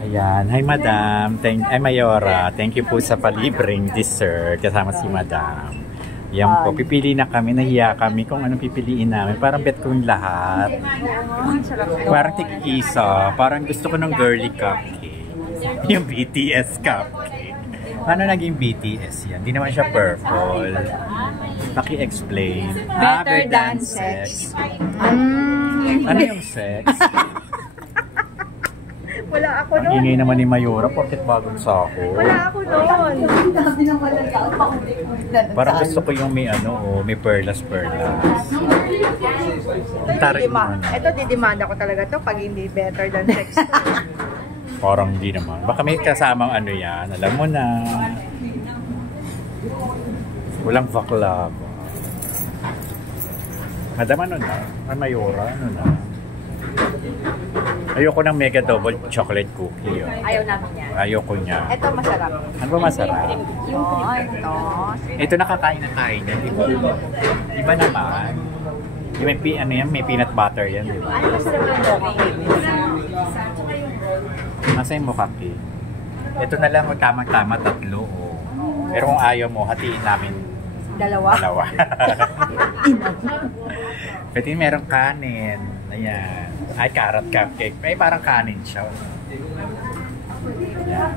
Ayan. Hi, Madam. Mayora. Thank you po sa palibreng dessert kasama si Madam. Yan po. Pipili na kami. Nahiya kami kung anong pipiliin namin. Parang bet ko yung lahat. Parang tig-isa. Parang gusto ko ng girly cupcake. Yung BTS cupcake. Paano naging BTS yan? Hindi naman siya purple. Paki-explain. Better than sex. Ano yung sex? Wala ako noon. Ingay naman ni Mayora, porket bagong sako. Wala ako noon. Parang gusto ko yung may may perlas-perlas. Ito, didimanda ko talaga to pag hindi better than sex. Parang hindi naman. Baka may kasamang yan. Alam mo na. Walang bakla. Madam, ano na? Mayora, ano na? Ayoko ng mega double chocolate cookie. Ayaw namin yan. Ayoko niya. Ito masarap. Ano ba masarap? Ito nakakain na kain yan. Iba naman. May peanut butter yan. Diba? Ano masarap yung mocha cake? Nasa yung mocha cake? Ito na lang, tamang-tama, 3. Pero kung ayaw mo, hatiin namin Dalawa. Pwede merong kanin. Ayan. Ay, carrot cupcake. Ay, parang kanin siya. Ayan.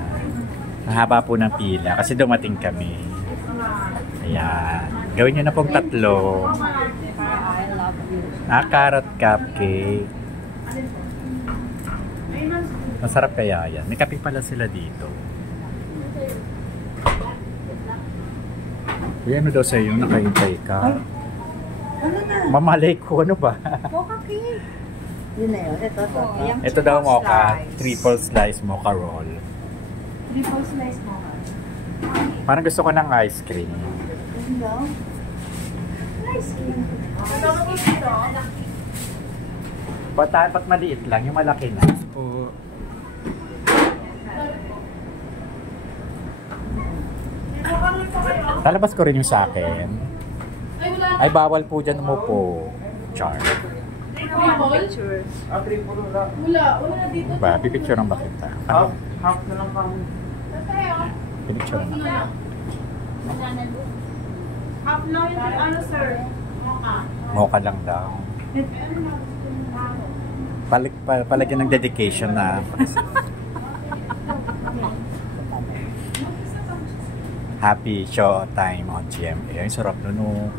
Mahaba po ng pila kasi dumating kami. Ayan. Gawin nyo na pong 3. Carrot cupcake. Masarap kaya yan. May kape pala sila dito. Uy, ano daw sa'yo? Nakahintay ka? Ano na? Mamalay ko. Ano ba? Mocha cake. Yun na yun. Ito daw mocha. Triple slice mocha roll. Triple slice mocha. Parang gusto ko ng ice cream. Ano daw? Ice cream. Ba't maliit lang? Yung malaki na. Po. Talabas ko rin yung sa akin. Ay, bawal po dyan mo po. Char. Pictures. Wala dito. Ba, pipicture ang bakit ta? Half na lang kami. Pipicture ang bakit. Half lang yung ano sir? Mocha lang daw. Palagyan ng dedication na. Happy show time on GMA. Ay, sarap nun.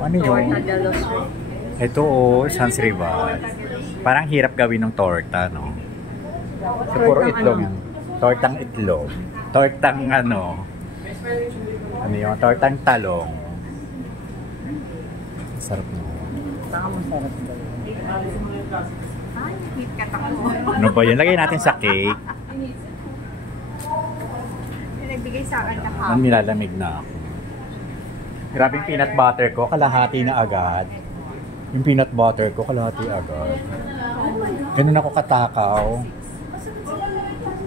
Ano yun? Ito Sans Rival. Parang hirap gawin ng torta, no? So, puro itlog yan. Tortang itlog. Tortang ano yun? Tortang talong. Sarap nun. Ay, hit ka tako. Ano ba yun? Lagay natin sa cake. Nagbigay sa akin na half. Ang nilalamig na ako. Grabe yung peanut butter ko, kalahati na agad. Yung peanut butter ko, kalahati agad. Ganun ako katakaw.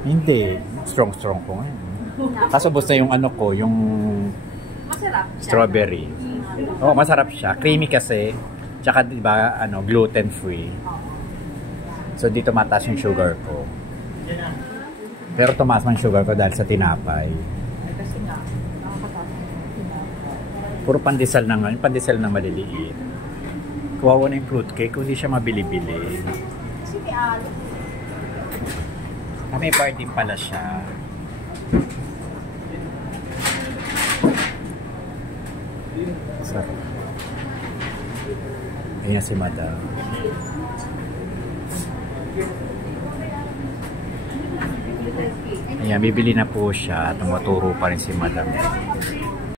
Hindi. Strong ko ngayon. Kaso basta yung yung Masarap. strawberry. Oo, masarap siya. Creamy kasi. Tsaka diba, gluten free. So dito mataas yung sugar ko. Pero tumaas man sugar ko dahil sa tinapay. Kasi nga, Puro pandesal na nga. Yung pandesal na maliliit. Kawawa na yung fruitcake kung hindi siya mabili-bili. kasi may alo. May party pala siya. Sarap. Ayan si Madam. Ayan, bibili na po siya. Tumaturo pa rin si Madam.